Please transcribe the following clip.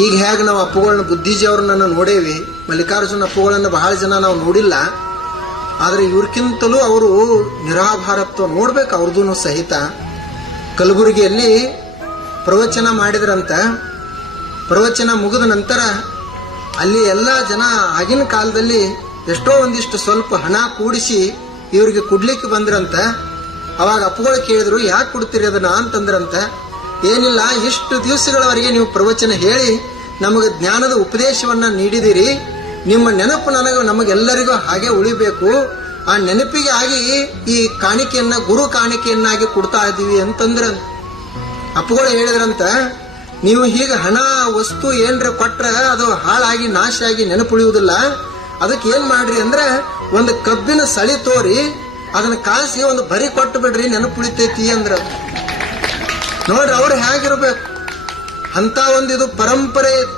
ಈಗ ಹೇಗೆ ನಾವು ಅಪ್ಪುಗಳನ್ನ ಬುದ್ಧಿಜಿ ಅವ್ರನ್ನ ನೋಡೇವಿ, ಮಲ್ಲಿಕಾರ್ಜುನ ಅಪ್ಪುಗಳನ್ನ ಬಹಳ ಜನ ನಾವು ನೋಡಿಲ್ಲ. ಆದರೆ ಇವ್ರಕ್ಕಿಂತಲೂ ಅವರು ನಿರಾಭಾರತ್ವ ನೋಡ್ಬೇಕು ಅವ್ರದೂ ಸಹಿತ. ಕಲಬುರಗಿಯಲ್ಲಿ ಪ್ರವಚನ ಮಾಡಿದ್ರಂತ. ಪ್ರವಚನ ಮುಗಿದ ನಂತರ ಅಲ್ಲಿ ಎಲ್ಲ ಜನ ಆಗಿನ ಕಾಲದಲ್ಲಿ ಎಷ್ಟೋ ಒಂದಿಷ್ಟು ಸ್ವಲ್ಪ ಹಣ ಕೂಡಿಸಿ ಇವ್ರಿಗೆ ಕುಡ್ಲಿಕ್ಕೆ ಬಂದ್ರಂತ. ಅವಾಗ ಅಪ್ಪುಗಳು ಕೇಳಿದ್ರು, ಯಾಕೆ ಕೊಡ್ತೀರಿ ಅದನ್ನ ಅಂತಂದ್ರಂತ. ಏನಿಲ್ಲ, ಇಷ್ಟು ದಿವಸಗಳವರೆಗೆ ನೀವು ಪ್ರವಚನ ಹೇಳಿ ನಮಗೆ ಜ್ಞಾನದ ಉಪದೇಶವನ್ನ ನೀಡಿದಿರಿ. ನಿಮ್ಮ ನೆನಪು ನಮಗೆಲ್ಲರಿಗೂ ಹಾಗೆ ಉಳಿಬೇಕು. ಆ ನೆನಪಿಗೆ ಆಗಿ ಈ ಕಾಣಿಕೆಯನ್ನ ಗುರು ಕಾಣಿಕೆಯನ್ನಾಗಿ ಕೊಡ್ತಾ ಇದ್ದೀವಿ ಅಂತಂದ್ರ ಅಪ್ಪುಗಳು ಹೇಳಿದ್ರಂತ, ನೀವು ಹೀಗೆ ಹಣ ವಸ್ತು ಏನ್ರ ಕೊಟ್ರ ಅದು ಹಾಳಾಗಿ ನಾಶ ಆಗಿ ನೆನಪುಳಿಯುವುದಿಲ್ಲ. ಅದಕ್ಕೆ ಏನ್ ಮಾಡ್ರಿ ಅಂದ್ರೆ ಒಂದು ಕಬ್ಬಿನ ಸಳಿ ತೋರಿ ಅದನ್ನ ಕಾಸಿ ಒಂದು ಬರಿ ಕೊಟ್ಟು ಬಿಡ್ರಿ, ನೆನಪುಳಿತೈತಿ ಅಂದ್ರ. ನೋಡ್ರಿ ಅವ್ರು ಹೇಗಿರ್ಬೇಕು ಅಂತ ಒಂದು ಇದು ಪರಂಪರೆ